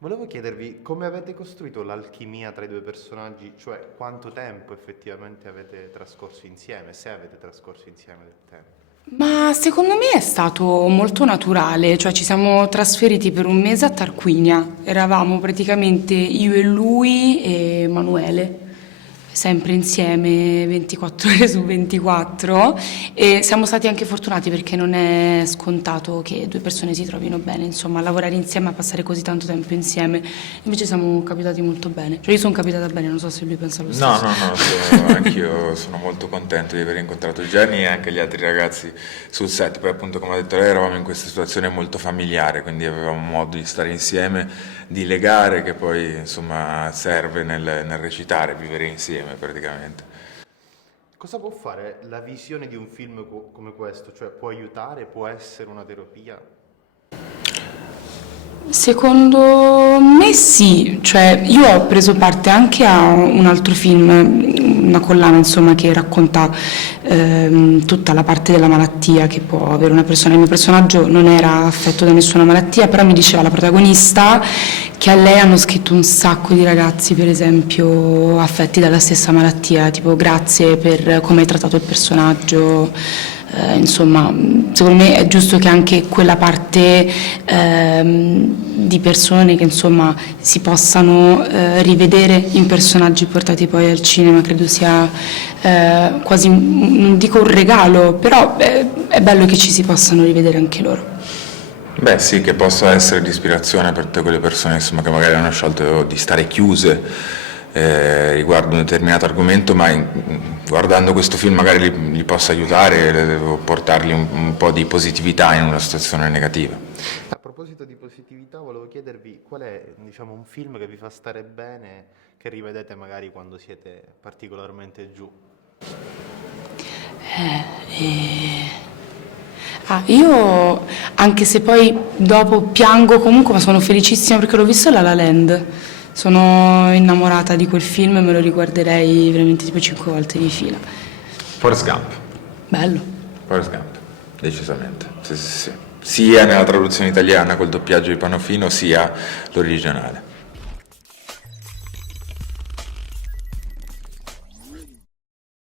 Volevo chiedervi come avete costruito l'alchimia tra i due personaggi, cioè quanto tempo effettivamente avete trascorso insieme, se avete trascorso insieme del tempo. Ma secondo me è stato molto naturale, cioè ci siamo trasferiti per un mese a Tarquinia, eravamo praticamente io e lui e Emanuele, sempre insieme 24 ore su 24 e siamo stati anche fortunati perché non è scontato che due persone si trovino bene, insomma, a lavorare insieme, a passare così tanto tempo insieme, invece siamo capitati molto bene, cioè io sono capitata bene, non so se lui pensa lo No, stesso. no, no, anch'io sono molto contento di aver incontrato Jenny e anche gli altri ragazzi sul set. Poi appunto, come ha detto lei, eravamo in questa situazione molto familiare, quindi avevamo modo di stare insieme, di legare, che poi insomma serve nel recitare, vivere insieme praticamente. Cosa può fare la visione di un film come questo? Cioè può aiutare, può essere una terapia? Secondo me sì, cioè io ho preso parte anche a un altro film, una collana insomma che racconta tutta la parte della malattia che può avere una persona. Il mio personaggio non era affetto da nessuna malattia, però mi diceva la protagonista che a lei hanno scritto un sacco di ragazzi, per esempio, affetti dalla stessa malattia, tipo grazie per come hai trattato il personaggio. Insomma, secondo me è giusto che anche quella parte di persone che insomma si possano rivedere in personaggi portati poi al cinema, credo sia quasi, non dico un regalo, però è bello che ci si possano rivedere anche loro. Beh sì, che possa essere di ispirazione per tutte quelle persone insomma, che magari hanno scelto di stare chiuse riguardo un determinato argomento, ma guardando questo film magari li possa aiutare, portargli un po' di positività in una situazione negativa. A proposito di positività, volevo chiedervi qual è, diciamo, un film che vi fa stare bene, che rivedete magari quando siete particolarmente giù. Io anche se poi dopo piango comunque, ma sono felicissima perché l'ho visto alla La Land. Sono innamorata di quel film e me lo riguarderei veramente tipo 5 volte di fila. Forrest Gump, Bello. Forrest Gump, decisamente, sì, sì, sì. Sia nella traduzione italiana col doppiaggio di Panofino, sia l'originale.